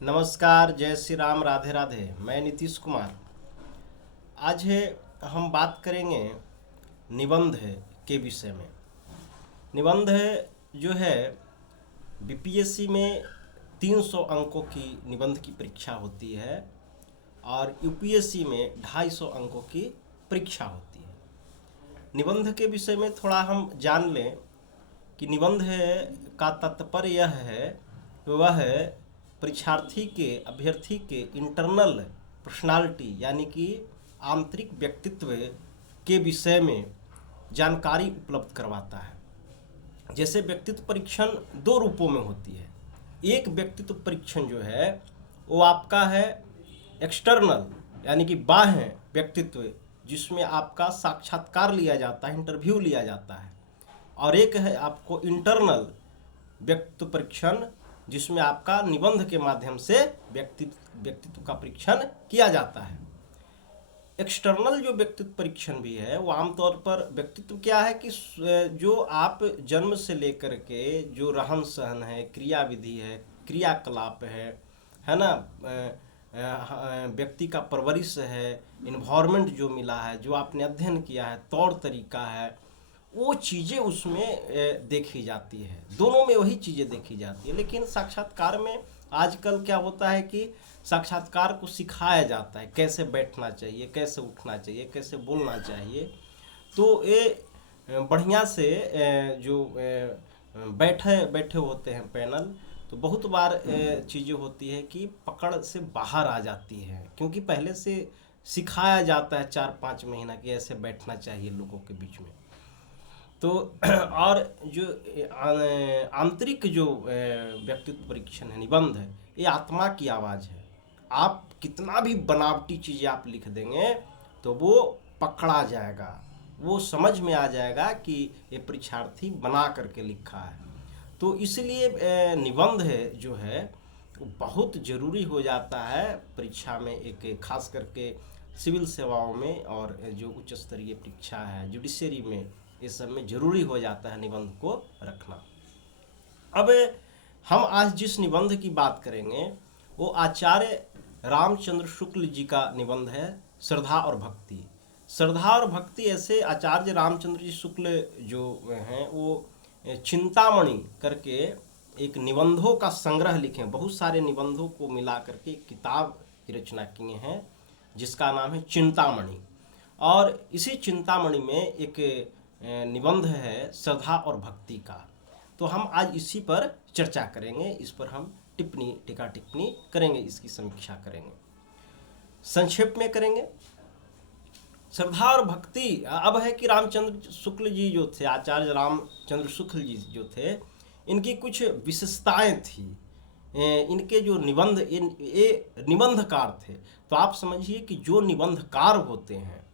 नमस्कार, जय श्री राम, राधे राधे। मैं नीतीश कुमार। आज हम बात करेंगे निबंध के विषय में। निबंध जो है बीपीएससी में 300 अंकों की निबंध की परीक्षा होती है और यूपीएससी में 250 अंकों की परीक्षा होती है। निबंध के विषय में थोड़ा हम जान लें कि निबंध का तात्पर्य यह है कि वह परीक्षार्थी के अभ्यर्थी के इंटरनल पर्सनालिटी यानी कि आंतरिक व्यक्तित्व के विषय में जानकारी उपलब्ध करवाता है। जैसे व्यक्तित्व परीक्षण दो रूपों में होती है। एक व्यक्तित्व परीक्षण जो है वो आपका है एक्सटर्नल यानी कि बाह्य व्यक्तित्व, जिसमें आपका साक्षात्कार लिया जाता है, इंटरव्यू लिया जाता है। और एक है आपको इंटरनल व्यक्तित्व परीक्षण, जिसमें आपका निबंध के माध्यम से व्यक्तित्व का परीक्षण किया जाता है। एक्सटर्नल जो व्यक्तित्व परीक्षण भी है वो आमतौर पर व्यक्तित्व क्या है कि जो आप जन्म से लेकर के जो रहन सहन है, क्रिया विधि है, क्रियाकलाप है ना, व्यक्ति का परवरिश है, इन्वायरमेंट जो मिला है, जो आपने अध्ययन किया है, तौर तरीका है, वो चीज़ें उसमें देखी जाती है। दोनों में वही चीज़ें देखी जाती है। लेकिन साक्षात्कार में आजकल क्या होता है कि साक्षात्कार को सिखाया जाता है, कैसे बैठना चाहिए, कैसे उठना चाहिए, कैसे बोलना चाहिए। तो ये बढ़िया से जो बैठे होते हैं पैनल, तो बहुत बार चीज़ें होती है कि पकड़ से बाहर आ जाती है, क्योंकि पहले से सिखाया जाता है 4-5 महीना कि ऐसे बैठना चाहिए लोगों के बीच में। तो और जो आंतरिक जो व्यक्तित्व परीक्षण है, निबंध है, ये आत्मा की आवाज़ है। आप कितना भी बनावटी चीज़ें आप लिख देंगे तो वो पकड़ा जाएगा, वो समझ में आ जाएगा कि ये परीक्षार्थी बना करके लिखा है। तो इसलिए निबंध है जो है वो बहुत ज़रूरी हो जाता है परीक्षा में, एक खास करके सिविल सेवाओं में और जो उच्च स्तरीय परीक्षा है जुडिशरी में, इस सब में ज़रूरी हो जाता है निबंध को रखना। अब हम आज जिस निबंध की बात करेंगे वो आचार्य रामचंद्र शुक्ल जी का निबंध है, श्रद्धा और भक्ति। श्रद्धा और भक्ति ऐसे आचार्य रामचंद्र जी शुक्ल जो हैं वो चिंतामणि करके एक निबंधों का संग्रह लिखे, बहुत सारे निबंधों को मिला करके एक किताब की रचना किए हैं जिसका नाम है चिंतामणि। और इसी चिंतामणि में एक निबंध है श्रद्धा और भक्ति का। तो हम आज इसी पर चर्चा करेंगे, इस पर हम टीका टिप्पणी करेंगे, इसकी समीक्षा करेंगे, संक्षेप में करेंगे। श्रद्धा और भक्ति अब है कि रामचंद्र शुक्ल जी जो थे, आचार्य रामचंद्र शुक्ल जी जो थे, इनकी कुछ विशेषताएं थी। इनके जो निबंध, ये निबंधकार थे। तो आप समझिए कि जो निबंधकार होते हैं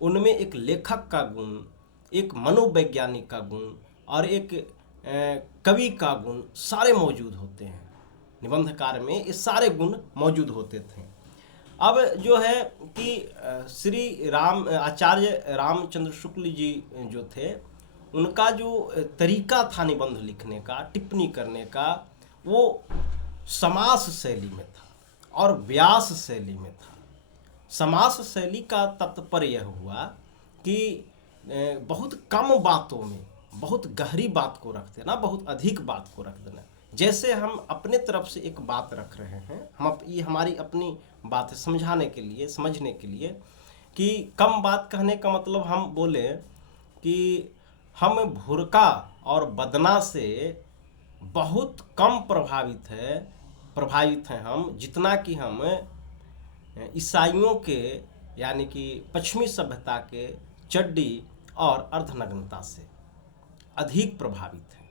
उनमें एक लेखक का गुण, एक मनोवैज्ञानिक का गुण और एक कवि का गुण सारे मौजूद होते हैं। निबंधकार में ये सारे गुण मौजूद होते थे। अब जो है कि श्री राम आचार्य रामचंद्र शुक्ल जी जो थे, उनका जो तरीका था निबंध लिखने का, टिप्पणी करने का, वो समास शैली में था और व्यास शैली में था। समास शैली का तात्पर्य यह हुआ कि बहुत कम बातों में बहुत गहरी बात को रख देना, बहुत अधिक बात को रख देना। जैसे हम अपने तरफ से एक बात रख रहे हैं, ये हमारी अपनी बात है समझाने के लिए, समझने के लिए, कि कम बात कहने का मतलब हम बोले कि हम भुरका और बदना से बहुत कम प्रभावित हैं हम, जितना कि हम ईसाइयों के यानी कि पश्चिमी सभ्यता के चड्डी और अर्धनग्नता से अधिक प्रभावित हैं।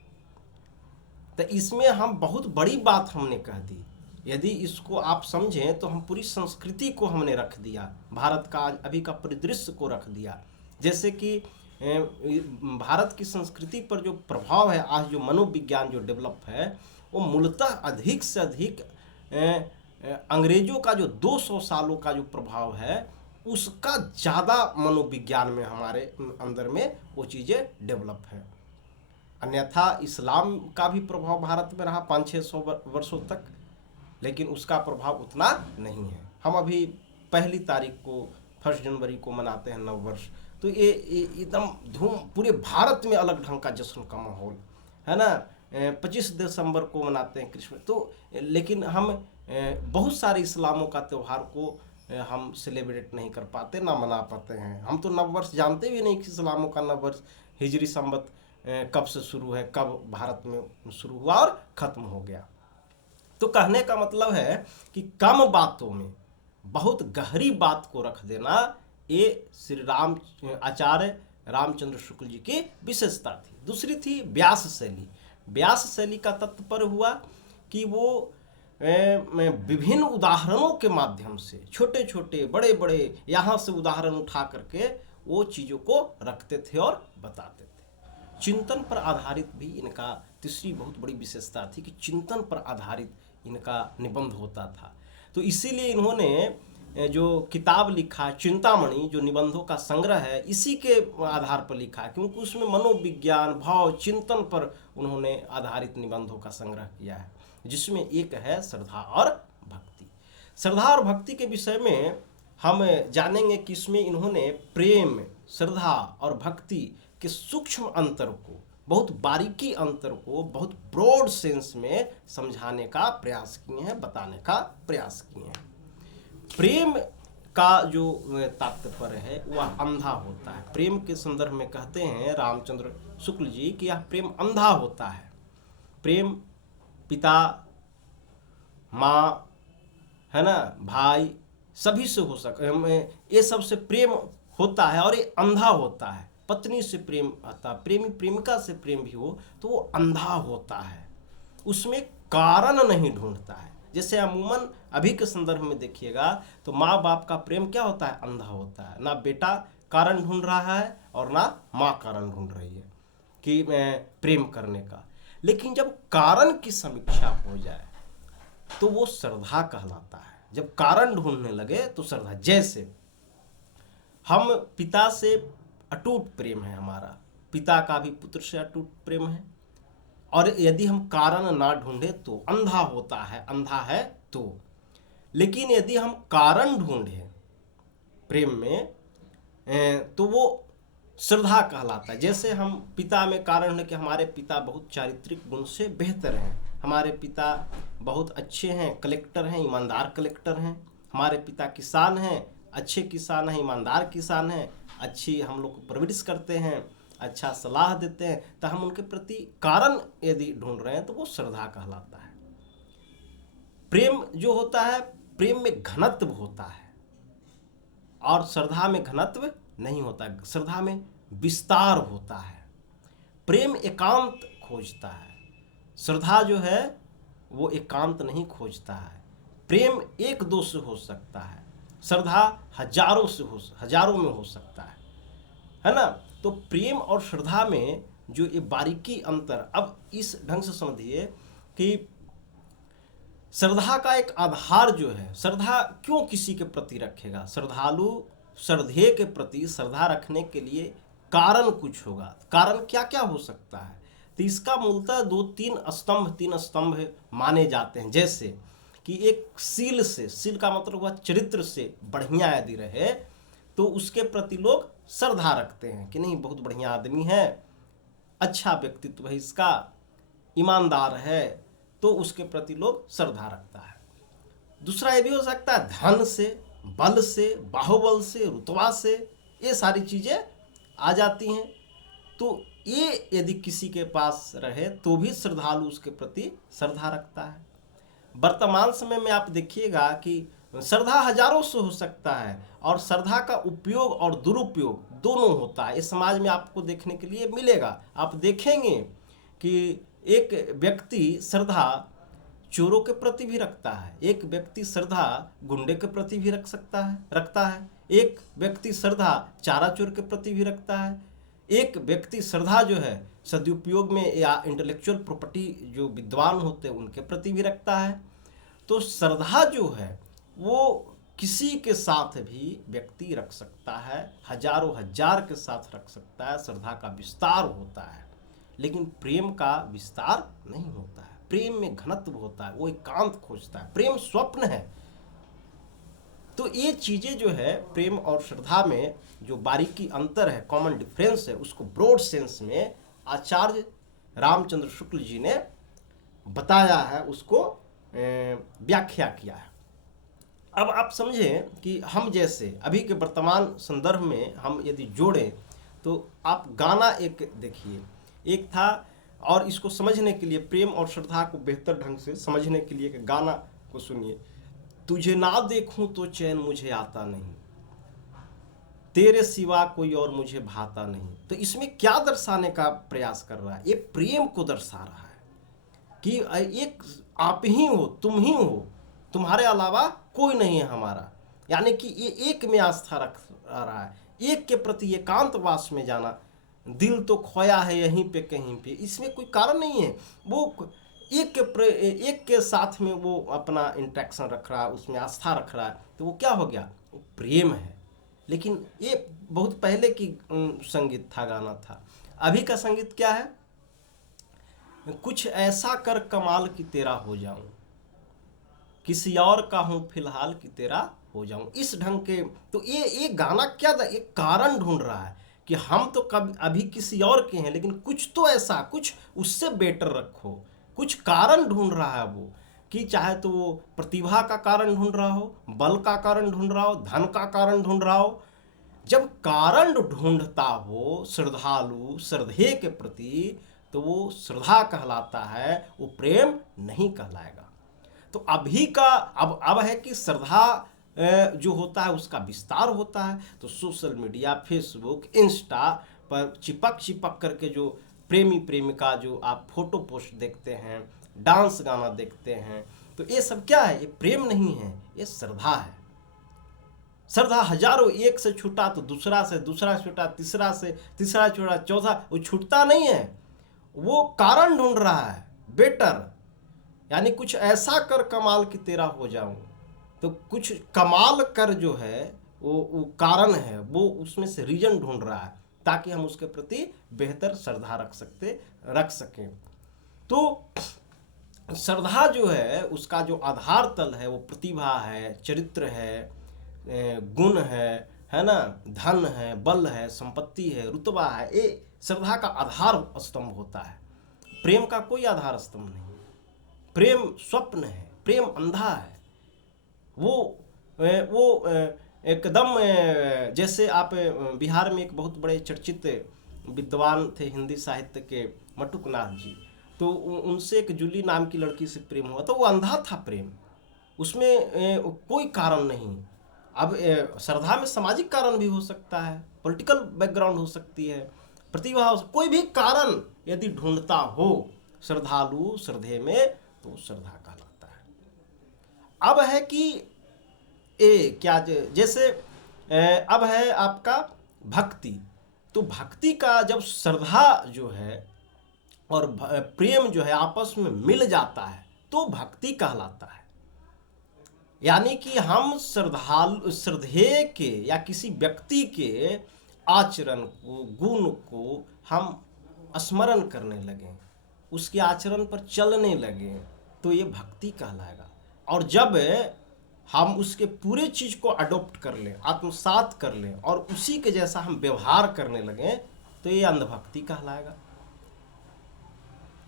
तो इसमें हम बहुत बड़ी बात हमने कह दी। यदि इसको आप समझें तो हम पूरी संस्कृति को हमने रख दिया, भारत का अभी का परिदृश्य को रख दिया। जैसे कि भारत की संस्कृति पर जो प्रभाव है आज, जो मनोविज्ञान जो डेवलप है, वो मूलतः अधिक से अधिक अंग्रेजों का जो 200 सालों का जो प्रभाव है उसका ज़्यादा मनोविज्ञान में हमारे अंदर में वो चीज़ें डेवलप है। अन्यथा इस्लाम का भी प्रभाव भारत में रहा 500-600 वर्षों तक। लेकिन उसका प्रभाव उतना नहीं है। हम अभी 1 तारीख को 1 जनवरी को मनाते हैं नववर्ष, तो ये एकदम धूम, पूरे भारत में अलग ढंग का जश्न का माहौल है ना। 25 दिसंबर को मनाते हैं क्रिसमस, तो लेकिन हम बहुत सारे इस्लामों का त्यौहार को हम सेलिब्रेट नहीं कर पाते, ना मना पाते हैं। हम तो नववर्ष जानते भी नहीं कि इस्लामों का नववर्ष हिजरी संवत कब से शुरू है, कब भारत में शुरू हुआ और ख़त्म हो गया। तो कहने का मतलब है कि कम बातों में बहुत गहरी बात को रख देना, ये श्री राम आचार्य रामचंद्र शुक्ल जी की विशेषता थी। दूसरी थी व्यास शैली। व्यास शैली का तात्पर्य हुआ कि वो विभिन्न उदाहरणों के माध्यम से छोटे छोटे बड़े बड़े यहाँ से उदाहरण उठा करके वो चीज़ों को रखते थे और बताते थे। चिंतन पर आधारित भी इनका तीसरी बहुत बड़ी विशेषता थी कि चिंतन पर आधारित इनका निबंध होता था। तो इसीलिए इन्होंने जो किताब लिखा चिंतामणि, जो निबंधों का संग्रह है, इसी के आधार पर लिखा है, क्योंकि उसमें मनोविज्ञान, भाव, चिंतन पर उन्होंने आधारित निबंधों का संग्रह किया है, जिसमें एक है श्रद्धा और भक्ति। श्रद्धा और भक्ति के विषय में हम जानेंगे कि इसमें इन्होंने प्रेम, श्रद्धा और भक्ति के सूक्ष्म अंतर को, बहुत बारीकी अंतर को बहुत ब्रॉड सेंस में समझाने का प्रयास किए हैं, बताने का प्रयास किए हैं। प्रेम का जो तात्पर्य है वह अंधा होता है। प्रेम के संदर्भ में कहते हैं रामचंद्र शुक्ल जी कि यह प्रेम अंधा होता है। प्रेम पिता, माँ, है ना, भाई, सभी से हो सकता, ये सब से प्रेम होता है और ये अंधा होता है। पत्नी से प्रेम आता, प्रेमी प्रेमिका से प्रेम भी हो तो वो अंधा होता है, उसमें कारण नहीं ढूंढता है। जैसे अमूमन अभी के संदर्भ में देखिएगा तो माँ बाप का प्रेम क्या होता है, अंधा होता है। ना बेटा कारण ढूंढ रहा है और ना माँ कारण ढूंढ रही है कि प्रेम करने का। लेकिन जब कारण की समीक्षा हो जाए तो वो श्रद्धा कहलाता है। जब कारण ढूंढने लगे तो श्रद्धा। जैसे हम पिता से अटूट प्रेम है हमारा, पिता का भी पुत्र से अटूट प्रेम है, और यदि हम कारण ना ढूंढे तो अंधा होता है, अंधा है तो। लेकिन यदि हम कारण ढूंढे प्रेम में तो वो श्रद्धा कहलाता है। जैसे हम पिता में कारण है कि हमारे पिता बहुत चारित्रिक गुण से बेहतर हैं, हमारे पिता बहुत अच्छे हैं, कलेक्टर हैं, ईमानदार कलेक्टर हैं, हमारे पिता किसान हैं, अच्छे किसान हैं, ईमानदार किसान हैं, अच्छी हम लोग को परवरिश करते हैं, अच्छा सलाह देते हैं, तो हम उनके प्रति कारण यदि ढूंढ रहे हैं तो वो श्रद्धा कहलाता है। प्रेम जो होता है, प्रेम में घनत्व होता है और श्रद्धा में घनत्व नहीं होता, श्रद्धा में विस्तार होता है। प्रेम एकांत खोजता है, श्रद्धा जो है वो एकांत नहीं खोजता है। प्रेम एक दो से हो सकता है, श्रद्धा हजारों में हो सकता है ना। तो प्रेम और श्रद्धा में जो ये बारीकी अंतर, अब इस ढंग से समझिए कि श्रद्धा का एक आधार जो है, श्रद्धा क्यों किसी के प्रति रखेगा, श्रद्धालु श्रद्धेय के प्रति श्रद्धा रखने के लिए कारण कुछ होगा। कारण क्या क्या हो सकता है, तो इसका मूलतः तीन स्तंभ माने जाते हैं। जैसे कि एक सील से, सील का मतलब हुआ चरित्र से बढ़िया यदि रहे तो उसके प्रति लोग श्रद्धा रखते हैं कि नहीं बहुत बढ़िया आदमी है, अच्छा व्यक्तित्व है इसका, ईमानदार है, तो उसके प्रति लोग श्रद्धा रखता है। दूसरा ये भी हो सकता है धन से, बल से, बाहुबल से, रुतबा से, ये सारी चीजें आ जाती हैं। तो ये यदि किसी के पास रहे तो भी श्रद्धालु उसके प्रति श्रद्धा रखता है। वर्तमान समय में आप देखिएगा कि श्रद्धा हजारों से हो सकता है और श्रद्धा का उपयोग और दुरुपयोग दोनों होता है। इस समाज में आपको देखने के लिए मिलेगा। आप देखेंगे कि एक व्यक्ति श्रद्धा चोरों के प्रति भी रखता है, एक व्यक्ति श्रद्धा गुंडे के प्रति भी रखता है, एक व्यक्ति श्रद्धा चारा चोर के प्रति भी रखता है, एक व्यक्ति श्रद्धा जो है सदुपयोग में या इंटेलेक्चुअल प्रॉपर्टी जो विद्वान होते हैं उनके प्रति भी रखता है। तो श्रद्धा जो है वो किसी के साथ भी व्यक्ति रख सकता है, हजारों हजार के साथ रख सकता है, श्रद्धा का विस्तार होता है। लेकिन प्रेम का विस्तार नहीं होता है। प्रेम में घनत्व होता है, वो एकांत खोजता है, प्रेम स्वप्न है। तो ये चीज़ें जो है प्रेम और श्रद्धा में जो बारीकी अंतर है, कॉमन डिफरेंस है, उसको ब्रॉड सेंस में आचार्य रामचंद्र शुक्ल जी ने बताया है, उसको व्याख्या किया है। अब आप समझें कि हम जैसे अभी के वर्तमान संदर्भ में हम यदि जोड़ें तो आप गाना एक देखिए, एक था, और इसको समझने के लिए, प्रेम और श्रद्धा को बेहतर ढंग से समझने के लिए गाना को सुनिए। तुझे ना देखूं तो चैन मुझे आता नहीं, तेरे सिवा कोई और मुझे भाता नहीं। तो इसमें क्या दर्शाने का प्रयास कर रहा है? ये प्रेम को दर्शा रहा है कि एक आप ही हो, तुम ही हो, तुम्हारे अलावा कोई नहीं है हमारा। यानी कि ये एक में आस्था रख रहा है, एक के प्रति एकांतवास में जाना। दिल तो खोया है यहीं पे कहीं पे, इसमें कोई कारण नहीं है। वो एक के साथ में वो अपना इंटरेक्शन रख रहा है, उसमें आस्था रख रहा है, तो वो क्या हो गया? वो प्रेम है। लेकिन ये बहुत पहले की संगीत था, गाना था। अभी का संगीत क्या है? कुछ ऐसा कर कमाल कि तेरा हो जाऊं, किसी और का हूं फिलहाल कि तेरा हो जाऊं, इस ढंग के। तो ये गाना क्या था? एक कारण ढूंढ रहा है कि हम तो कभी अभी किसी और के हैं, लेकिन कुछ तो ऐसा, कुछ उससे बेटर रखो। कुछ कारण ढूंढ रहा है वो, कि चाहे तो वो प्रतिभा का कारण ढूंढ रहा हो, बल का कारण ढूंढ रहा हो, धन का कारण ढूंढ रहा हो। जब कारण ढूंढता हो श्रद्धालु श्रद्धे के प्रति, तो वो श्रद्धा कहलाता है, वो प्रेम नहीं कहलाएगा। तो अभी का अब है कि श्रद्धा जो होता है उसका विस्तार होता है। तो सोशल मीडिया, फेसबुक, इंस्टा पर चिपक करके जो प्रेमी प्रेमिका जो आप फोटो पोस्ट देखते हैं, डांस गाना देखते हैं, तो ये सब क्या है? ये प्रेम नहीं है, ये श्रद्धा है। श्रद्धा हजारों, एक से छूटा तो दूसरा से, दूसरा छूटा तीसरा से, तीसरा छूटा चौथा, वो छूटता नहीं है। वो कारण ढूंढ रहा है बेटर, यानी कुछ ऐसा कर कमाल कि तेरा हो जाऊं। तो कुछ कमाल कर जो है वो कारण है, वो उसमें से रीजन ढूंढ रहा है, ताकि हम उसके प्रति बेहतर श्रद्धा रख सकें। तो श्रद्धा जो है उसका जो आधार तल है वो प्रतिभा है, चरित्र है, गुण है ना, धन है, बल है, संपत्ति है, रुतबा है। ये श्रद्धा का आधार स्तंभ होता है। प्रेम का कोई आधार स्तंभ नहीं। प्रेम स्वप्न है, प्रेम अंधा है। वो एकदम, जैसे आप बिहार में एक बहुत बड़े चर्चित विद्वान थे हिंदी साहित्य के, मटुकनाथ जी। तो उनसे एक जूली नाम की लड़की से प्रेम हुआ, तो वो अंधा था प्रेम, उसमें कोई कारण नहीं। अब श्रद्धा में सामाजिक कारण भी हो सकता है, पॉलिटिकल बैकग्राउंड हो सकती है, प्रतिभा हो, कोई भी कारण यदि ढूंढता हो श्रद्धालु श्रद्धे में, तो श्रद्धा कहलाता है। अब है कि क्या जैसे अब है आपका भक्ति। तो भक्ति का जब श्रद्धा जो है और प्रेम जो है आपस में मिल जाता है, तो भक्ति कहलाता है। यानी कि हम श्रद्धेय के या किसी व्यक्ति के आचरण को, गुण को हम स्मरण करने लगें, उसके आचरण पर चलने लगे, तो ये भक्ति कहलाएगा। और जब हम उसके पूरे चीज को अडॉप्ट कर लें, आत्मसात कर लें, और उसी के जैसा हम व्यवहार करने लगें, तो ये अंधभक्ति कहलाएगा।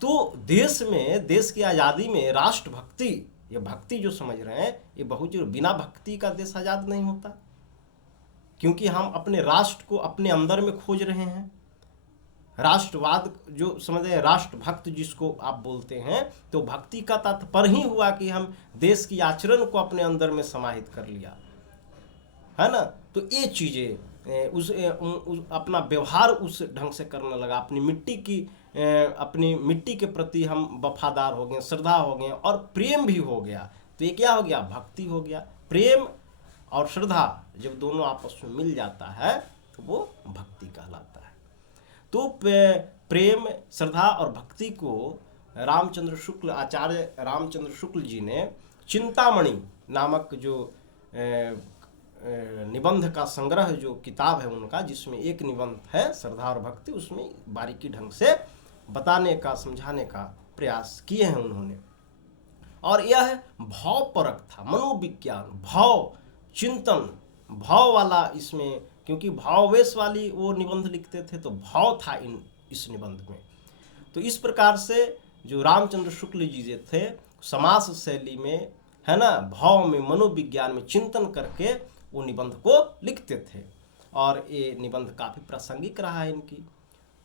तो देश में, देश की आज़ादी में राष्ट्रभक्ति, ये भक्ति जो समझ रहे हैं, ये बहुत जरूरी। बिना भक्ति का देश आज़ाद नहीं होता, क्योंकि हम अपने राष्ट्र को अपने अंदर में खोज रहे हैं। राष्ट्रवाद जो समझ रहे हैं, राष्ट्रभक्त जिसको आप बोलते हैं, तो भक्ति का तात्पर्य ही हुआ कि हम देश की आचरण को अपने अंदर में समाहित कर लिया, है ना। तो ये चीज़ें अपना व्यवहार उस ढंग से करने लगा, अपनी मिट्टी के प्रति हम वफादार हो गए, श्रद्धा हो गए, और प्रेम भी हो गया। तो ये क्या हो गया? भक्ति हो गया। प्रेम और श्रद्धा जब दोनों आपस में मिल जाता है, तो वो भक्ति कहलाता है। तो प्रेम, श्रद्धा और भक्ति को आचार्य रामचंद्र शुक्ल जी ने चिंतामणि नामक जो निबंध का संग्रह, जो किताब है उनका, जिसमें एक निबंध है श्रद्धा और भक्ति, उसमें बारीकी ढंग से बताने का, समझाने का प्रयास किए हैं उन्होंने। और यह भावपरक था, मनोविज्ञान, भाव चिंतन, भाव वाला इसमें, क्योंकि भाववेश वाली वो निबंध लिखते थे, तो भाव था इस निबंध में। तो इस प्रकार से जो रामचंद्र शुक्ल जी जो थे, समास शैली में, है ना, भाव में, मनोविज्ञान में चिंतन करके वो निबंध को लिखते थे। और ये निबंध काफ़ी प्रासंगिक रहा है इनकी।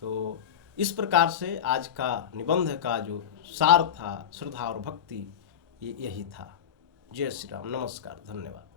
तो इस प्रकार से आज का निबंध का जो सार था, श्रद्धा और भक्ति, ये यही था। जय श्री राम, नमस्कार, धन्यवाद।